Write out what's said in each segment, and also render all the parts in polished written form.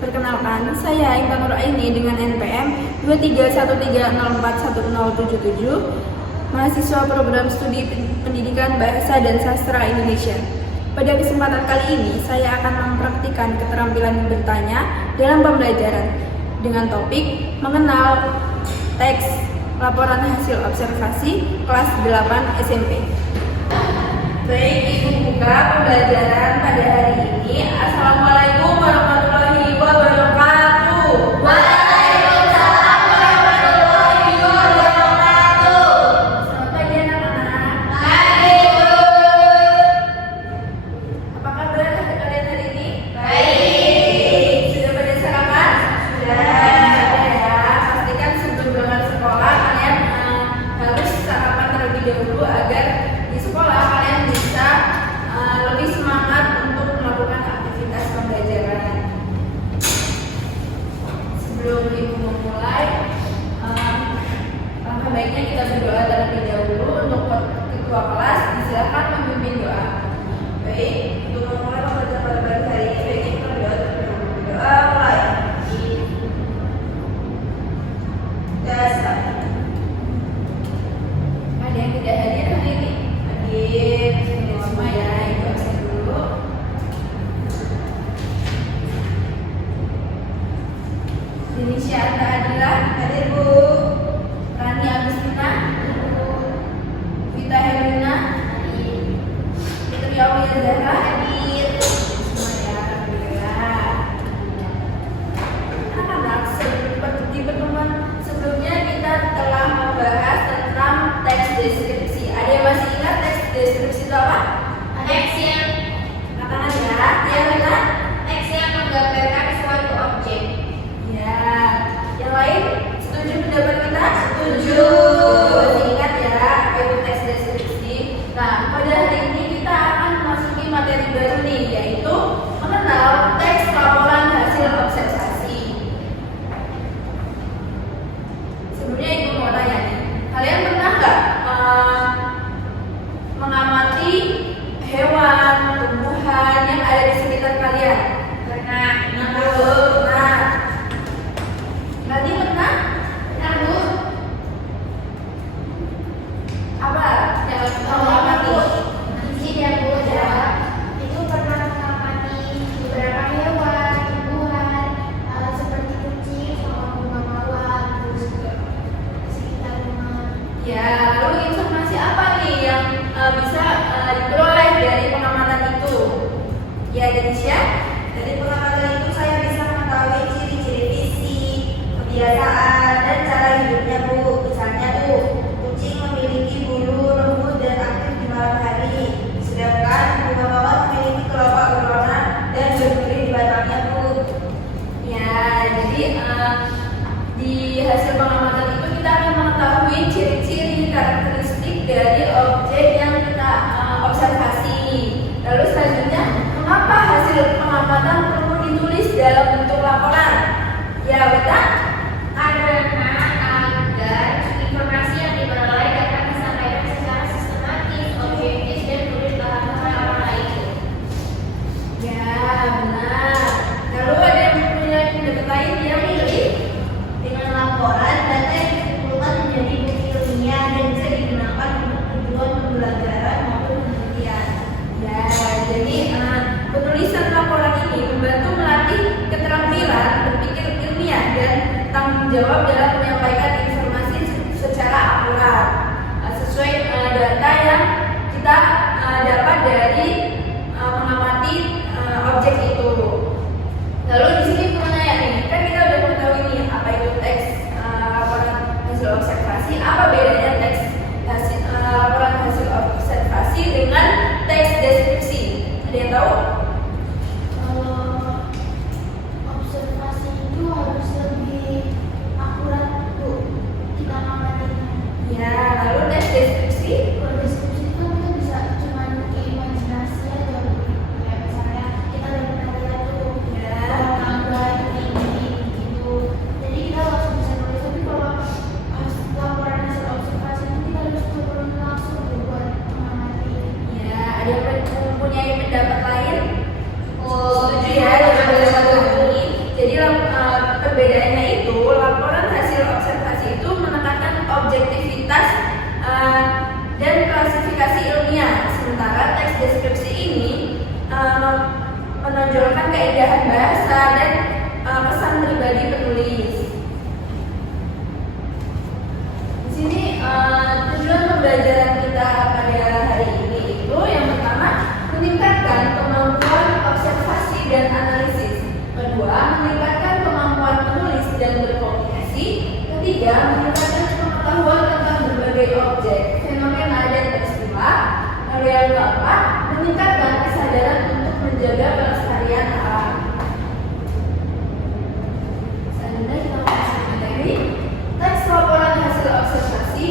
Perkenalkan, saya Intan Nuraini dengan NPM 2313041077, mahasiswa program studi pendidikan Bahasa dan Sastra Indonesia. Pada kesempatan kali ini, saya akan mempraktikkan keterampilan bertanya dalam pembelajaran dengan topik mengenal teks laporan hasil observasi kelas 8 SMP. Baik, Ibu buka pembelajaran pada hari ini. Assalamualaikum warahmatullahi wabarakatuh. Waalaikumsalam warahmatullahi wabarakatuh. Selamat pagi anak-anak. Pagi, Bu. Apa kabar kalian hari ini? Baik. Sudah pada sarapan? Sudah. Ya, pastikan sebelum berangkat sekolah kalian harus sarapan terlebih dahulu agar di sekolah kalian bisa lebih semangat untuk melakukan aktivitas pembelajaran. Sebelum Ibu memulai, langkah baiknya kita berdoa terlebih dahulu. Untuk ketua kelas, disilakan memimpin doa. Baik, untuk memulai pembelajaran pada pagi hari ini, baik kita berdoa terlebih dahulu. Doa mulai. Dasar. Ada yang tidak hadir hari ini? Hadir. Semua ya, Ibu absen dulu. Indonesia Anta Adila, hadir Bu. Rani Agustina, Bu. Vita Helena, hadir. Fitri Aulia Zahra, hadir. Semua ya, alhamdulillah. Anak-anak, seperti pertemuan sebelumnya kita telah membahas tentang teks deskripsi. Ada yang masih ingat teks deskripsi itu apa? Teks yang Katakan ya, yang mana? teks yang menggambarkan suatu objek. Ya, yang lain setuju pendapat kita? Setuju. Masih ingat ya, apa itu teks deskripsi? Nah, pada hari ini kita akan memasuki materi baru nih, yaitu mengenal teks laporan hasil observasi. Sebelumnya Ibu mau tanya nih, kalian pernah nggak mengamati hewan, tumbuhan yang ada di sekitar kalian? Pernah. Pernah. Tadi pernah? Pernah, Bu. Apa yang kamu amati? Isi dan Bu jawab. Itu pernah mengamati beberapa hewan, tumbuhan, seperti kucing sama bunga mawar, terus juga sekitar rumah. Ya, lalu informasi apa nih yang bisa diperoleh dari pengamatan itu? Ya, Denisha? Dari pengamatan itu saya bisa mengetahui ciri-ciri fisik, kebiasaan, dan cara hidupnya Bu. Misalnya tuh, kucing memiliki bulu lembut dan aktif di malam hari, sedangkan bunga mawar memiliki kelopak berwarna dan berduri di batangnya Bu. Ya, jadi di hasil pengamatan itu kita akan mengetahui ciri-ciri karakteristik dari objek yang kita observasi. Lalu selanjutnya, mengapa hasil pengamatan perlu ditulis dalam bentuk laporan? Ya, Wita? Karena agar informasi yang diperoleh dapat disampaikan secara sistematis, objektif, dan mudah dipahami oleh orang lain. Ya, benar. Lalu ada yang punya pendapat lain yang lebih? Dengan laporan, data yang dikumpulkan menjadi bukti ilmiah dan bisa digunakan untuk tujuan pembelajaran maupun penelitian. Ya, jadi penulisan laporan ini membantu melatih keterampilan berpikir ilmiah dan tanggung jawab dalam menyampaikan informasi secara akurat sesuai data yang kita dapat dari mengamati objek itu. Lalu di sini aku mau nanya nih, kan kita udah mengetahui nih apa itu teks laporan hasil observasi, apa bedanya teks laporan hasil observasi dengan teks deskripsi? Ada yang tahu? Observasi itu harus lebih akurat, Bu. Kita ngamatinya. Ya, lalu teks deskripsi? Kalau deskripsi itu kan kita bisa cuma ke imajinasi aja, Bu. Kayak misalnya kita lihat tuh Ya. tangga ini gitu. Jadi kita langsung bisa nulis. Tapi kalau laporan hasil observasi itu kita harus turun langsung, Bu, buat menonjolkan keindahan bahasa dan pesan pribadi penulis. Di sini tujuan pembelajaran kita pada hari ini itu yang pertama meningkatkan kemampuan observasi dan analisis, kedua meningkatkan kemampuan penulis dan berkomunikasi, ketiga meningkatkan pengetahuan tentang berbagai objek, fenomena dan peristiwa, lalu yang keempat meningkatkan kesadaran untuk menjaga pelestarian alam. Selanjutnya kita masuk ke materi. Teks laporan hasil observasi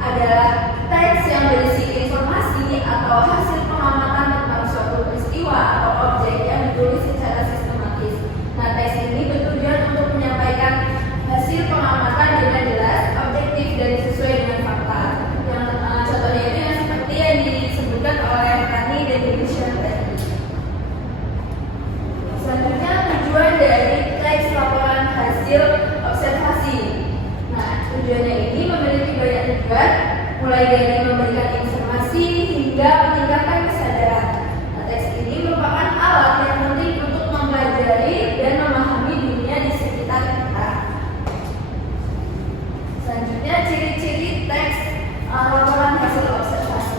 adalah teks yang berisi informasi atau hasil pengamatan tentang suatu peristiwa atau objek yang ditulis secara sistematis. Nah, teks ini bertujuan untuk menyampaikan hasil pengamatan dengan jelas, objektif, dan sesuai dengan fakta. Yang contohnya itu yang seperti yang disebutkan oleh Rani dan Indonesia tadi. Selanjutnya tujuan dari teks laporan hasil observasi. Nah, tujuannya ini memiliki banyak tujuan, mulai dari memberikan informasi hingga meningkatkan kesadaran. Nah, teks ini merupakan alat yang penting untuk mempelajari dan memahami dunia di sekitar kita. Selanjutnya ciri-ciri teks laporan hasil observasi.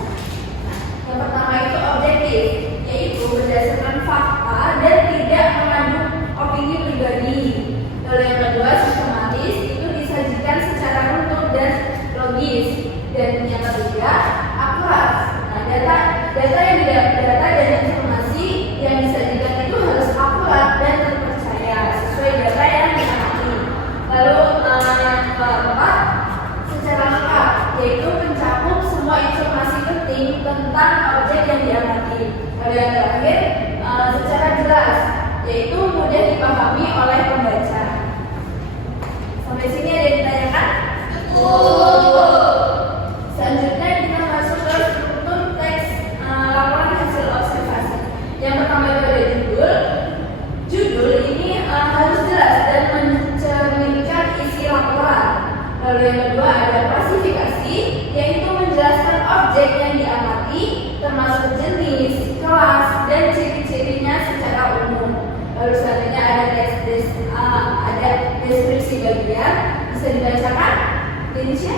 Nah, yang pertama itu objektif, yaitu berdasarkan fakta dan tidak mengandung opini pribadi. Lalu yang kedua sistematis, itu disajikan secara runtut dan logis. Dan yang ketiga akurat. Nah, data dan informasi yang disajikan itu harus akurat dan terpercaya sesuai data yang diamati. Lalu yang keempat secara lengkap, yaitu mencakup semua informasi penting tentang objek yang diamati. Lalu yang terakhir secara jelas, yaitu mudah dipahami oleh pembaca. Sampai sini ada yang ditanyakan? Selanjutnya kita masuk ke struktur teks laporan hasil observasi. Yang pertama itu ada judul. Judul ini harus jelas dan mencerminkan isi laporan. Lalu yang kedua ada klasifikasi, yaitu menjelaskan objek yang diamati, termasuk jenis, kelas, dan ciri-cirinya secara umum. Lalu selanjutnya ada ada deskripsi bagian, bisa dibacakan jenisnya.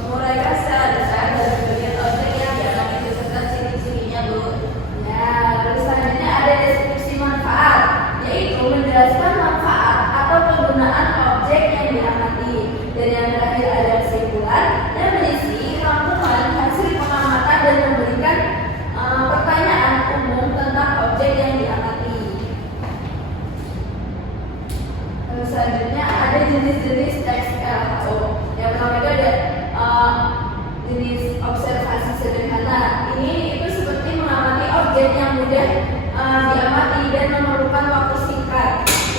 Menguraikan secara dasar dari bagian objek yang diamati beserta ciri-cirinya, Bu. Nah, lalu selanjutnya ada deskripsi manfaat, yaitu menjelaskan manfaat atau penggunaan objek yang diamati. Dan yang terakhir ada kesimpulan yang berisi rangkuman hasil pengamatan dan memberikan pertanyaan umum tentang objek yang diamati. Lalu selanjutnya ada jenis-jenis teks LHO. Yang pertama itu ada jenis observasi sederhana. Ini itu seperti mengamati objek yang mudah diamati dan memerlukan waktu singkat.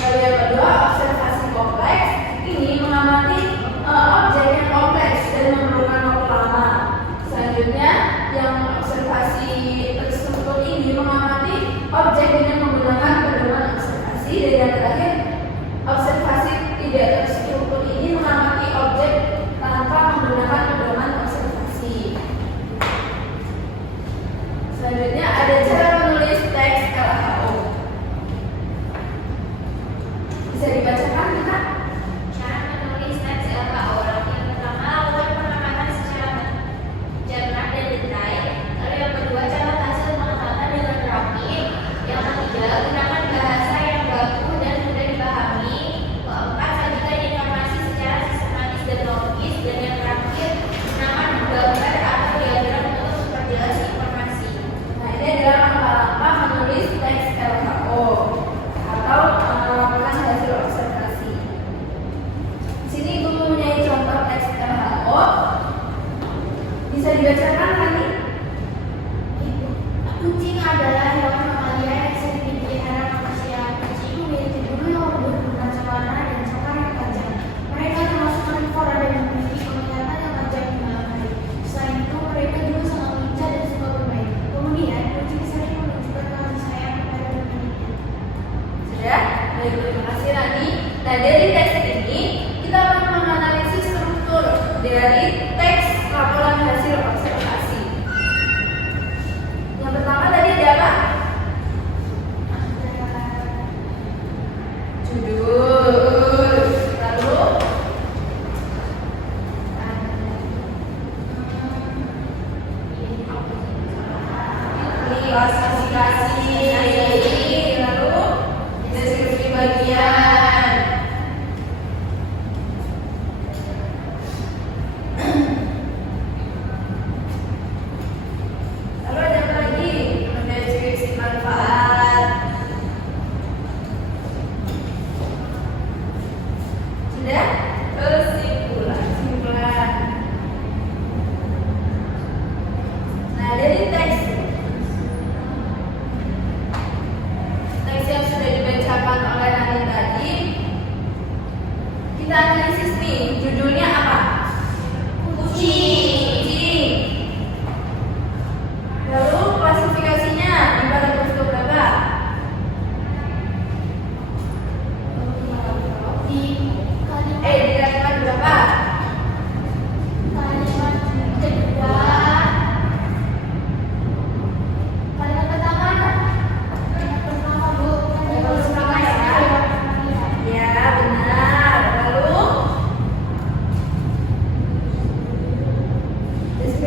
Lalu yang kedua observasi kompleks. Ini mengamati objek yang kompleks dan memerlukan waktu lama. Selanjutnya yang observasi terstruktur ini mengamati objek dengan menggunakan pedoman observasi. Dan yang terakhir observasi tidak terstruktur ini mengamati objek tanpa menggunakan pedoman observasi. Selanjutnya ada cara menulis teks LHO. Bisa dibacakan kita? Cara menulis teks LHO. Yang pertama, lakukan pengamatan secara cermat dan detail. Lalu yang kedua, catat hasil pengamatan dengan rapi. Yang ketiga, gunakan bahasa yang baku dan mudah dipahami. Keempat, sajikan informasi secara sistematis dan logis. Dan yang terakhir, gunakan gambar atau diagram untuk memperjelas informasi. Nah, ini adalah langkah-langkah menulis teks LHO atau laporan hasil observasi. Di sini Ibu mempunyai contoh teks LHO. Bisa dibacakan tadi? Kucing adalah hewan mamalia yang sering dipelihara manusia. Kucing memiliki bulu yang lembut bermacam warna dan cakar yang tajam. Mereka termasuk karnivora dan memiliki penglihatan yang tajam di malam hari. Selain itu, mereka juga sangat lincah dan suka bermain. Kemudian, kucing sering menunjukkan kasih sayang kepada pemiliknya. Sudah? Baik, terima kasih Rani. Nah, dari teks ini kita akan menganalisis struktur dari teks laporan hasil observasi. Yang pertama tadi ada apa?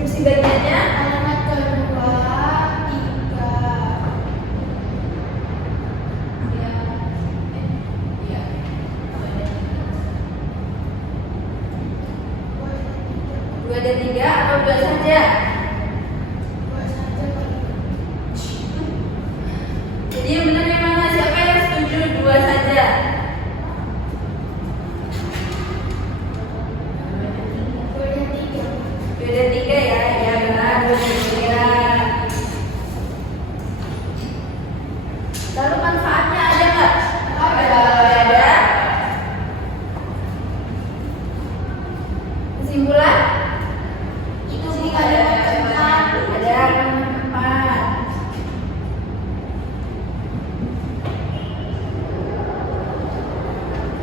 Deskripsi bagiannya. Kalimat kedua, 3. Dua dan tiga atau dua saja? Jadi yang benar yang mana? Siapa yang setuju dua saja? Dua dan tiga ya, ya benar dua dan tiga. Lalu manfaatnya ada nggak? Ada. Kesimpulan? Itu kalimat keempat. Ada keempat.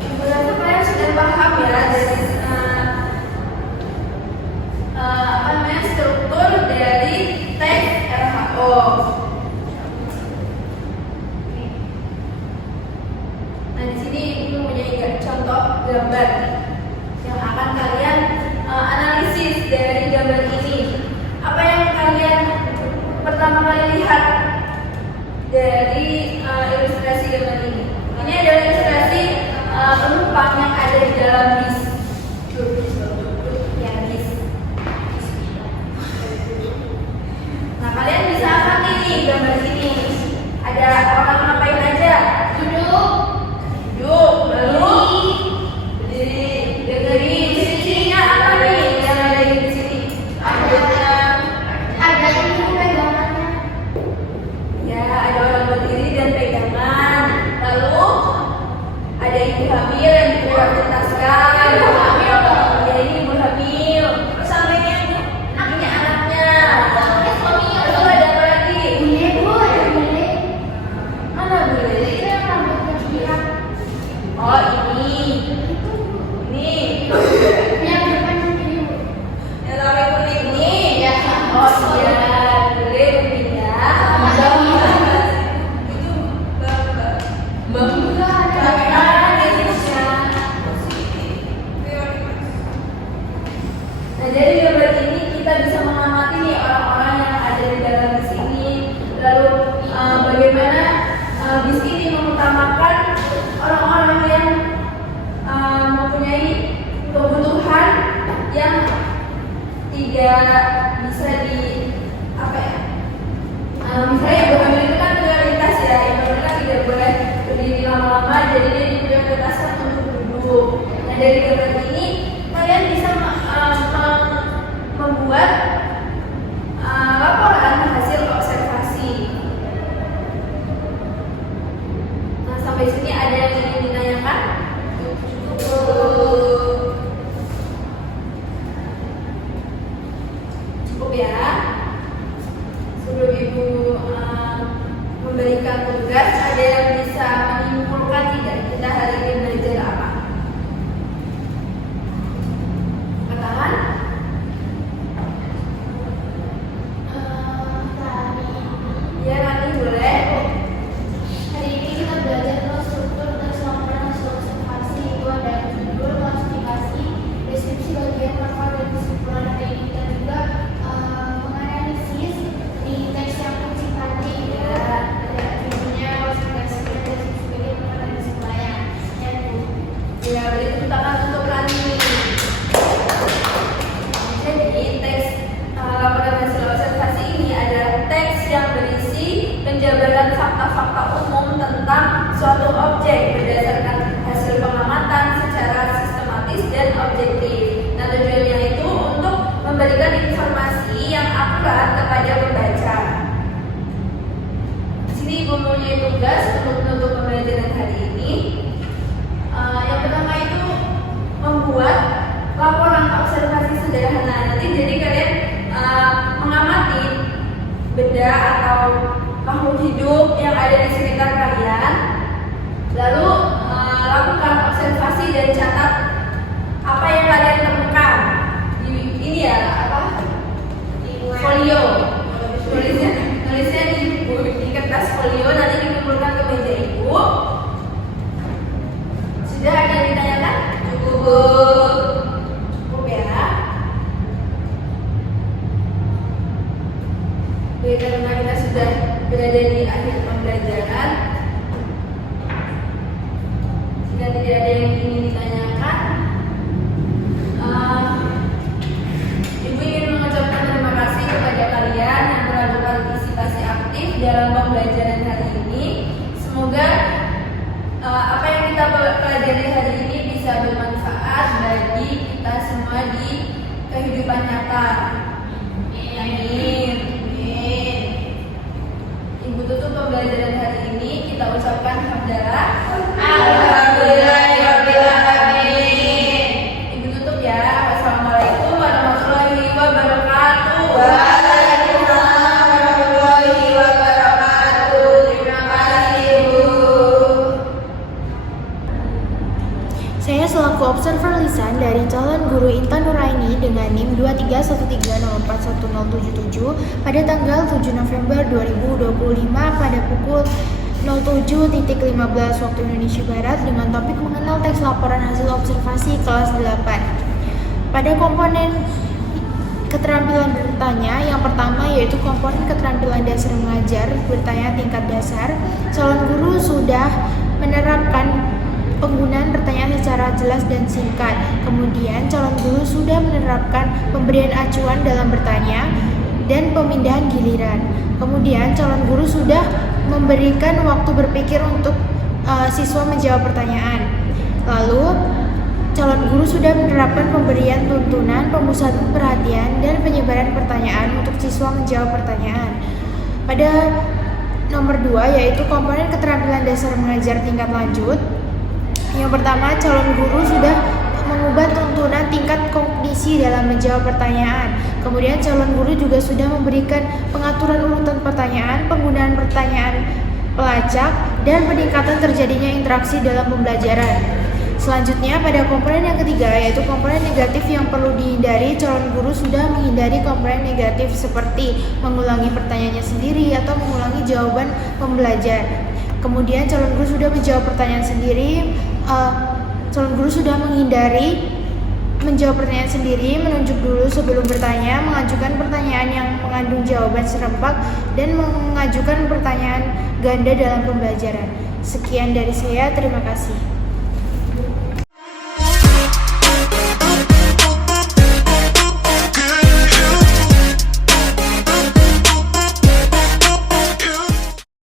Sebenarnya kalian sudah paham ya dari apa namanya struktur dari teks RHO. Nah di sini ibu mempunyai contoh gambar yang akan kalian analisis dari gambar ini. Apa yang kalian pertama kali lihat dari ilustrasi gambar ini? Ini adalah ilustrasi penumpang yang ada di dalam bis. Ya, bis. Nah kalian bisa amati nih gambar ini. Ada orang ngapain aja? Duduk. Duduk, lalu berdiri, dengerin. Ciri-cirinya apa nih yang ada di sini? Ada ini pegangannya. Ya, ada orang berdiri dan pegangan. Lalu ada ibu hamil yang diprioritaskan. Ibu hamil dong. Ya ini ibu hamil. Terus sampingnya anaknya. Lalu ada apa lagi? Bule, Bu, ada bule. Mana bule? Itu yang rambutnya pirang. Oh ini. Itu Ini. yang depan sendiri, Bu. Yang sampai kuning ini. Ya. Oh iya, bule pindah. Itu bang. Enggak ada. Nah dari gambar ini kita bisa mengamati nih orang-orang yang ada di dalam bis ini. Lalu bagaimana bis ini mengutamakan orang-orang yang mempunyai kebutuhan yang tidak bisa di apa ya? Misalnya ibu hamil itu kan prioritas ya, ibu hamil kan tidak boleh berdiri lama-lama, jadi dia diprioritaskan untuk duduk. Nah dari gambar ini kalian bisa membuat laporan hasil observasi. Nah sampai sini ada yang ingin ditanyakan? Cukup ya. Sebelum ibu memberikan tugas, ada yang bisa menyimpulkan tidak kita hari ini belajar apa? Pertahan? Ya nanti boleh. Hari ini kita belajar tentang struktur teks laporan hasil observasi. Itu ada judul, klasifikasi, deskripsi bagian manfaat dan kesimpulan. Hari ini kita juga menganalisis di teks yang kucing tadi. Ada judulnya, klasifikasinya, deskripsi bagian manfaat dan kesimpulannya. Ya, Bu. Ya beri tepuk tangan untuk Rani. Jadi teks laporan hasil observasi ini adalah teks yang berisi penjabaran fakta-fakta umum tentang suatu objek berdasarkan hasil pengamatan secara sistematis dan objektif. Nah tujuannya itu untuk memberikan informasi yang akurat kepada pembaca. Di sini ibu mempunyai tugas untuk menutup pembelajaran hari ini. Yang pertama itu membuat laporan observasi sederhana. Nanti jadi kalian mengamati benda atau makhluk hidup yang ada di sekitar kalian, lalu lakukan observasi dan catat apa yang kalian temukan. Ini ya apa? Folio. Tulisnya di kertas folio, nanti dikumpulkan ke meja ibu. Sudah ada yang ditanyakan? Cukup ya. karena kita sudah berada di akhir pembelajaran, jika tidak ada yang ingin ditanyakan, Ibu ingin mengucapkan terima kasih kepada kalian yang telah berpartisipasi aktif dalam pembelajaran hari ini. Semoga apa yang kita pelajari hari ini bisa bermanfaat bagi kita semua di kehidupan nyata. Amin. Ibu tutup pembelajaran hari ini, kita ucapkan hamdalah. Alhamdulillahirabbil alamin. Ibu tutup ya. Wassalamualaikum warahmatullahi wabarakatuh. Waalaikumsalam warahmatullahi wabarakatuh. Terima kasih, Bu. Saya selaku observer lisan dari calon guru Intan Nuraini dengan NIM 231304177 pada tanggal 7 November 2025 pada pukul 07.15 waktu Indonesia Barat dengan topik mengenal teks laporan hasil observasi kelas 8. Pada komponen keterampilan bertanya, yang pertama yaitu komponen keterampilan dasar mengajar bertanya tingkat dasar. Calon guru sudah menerapkan penggunaan pertanyaan secara jelas dan singkat. Kemudian calon guru sudah menerapkan pemberian acuan dalam bertanya dan pemindahan giliran. Kemudian calon guru sudah memberikan waktu berpikir untuk siswa menjawab pertanyaan. Lalu calon guru sudah menerapkan pemberian tuntunan, pemusatan perhatian, dan penyebaran pertanyaan untuk siswa menjawab pertanyaan. Pada nomor 2 yaitu komponen keterampilan dasar mengajar tingkat lanjut. Yang pertama, calon guru sudah mengubah tuntunan tingkat kognisi dalam menjawab pertanyaan. Kemudian calon guru juga sudah memberikan pengaturan urutan pertanyaan, penggunaan pertanyaan pelacak, dan peningkatan terjadinya interaksi dalam pembelajaran. Selanjutnya, pada komponen yang ketiga yaitu komponen negatif yang perlu dihindari. Calon guru sudah menghindari komponen negatif seperti mengulangi pertanyaannya sendiri atau mengulangi jawaban pembelajar. Kemudian calon guru sudah menjawab pertanyaan sendiri. Calon guru sudah menghindari menjawab pertanyaan sendiri, menunjuk dulu sebelum bertanya, mengajukan pertanyaan yang mengandung jawaban serempak, dan mengajukan pertanyaan ganda dalam pembelajaran. Sekian dari saya, terima kasih.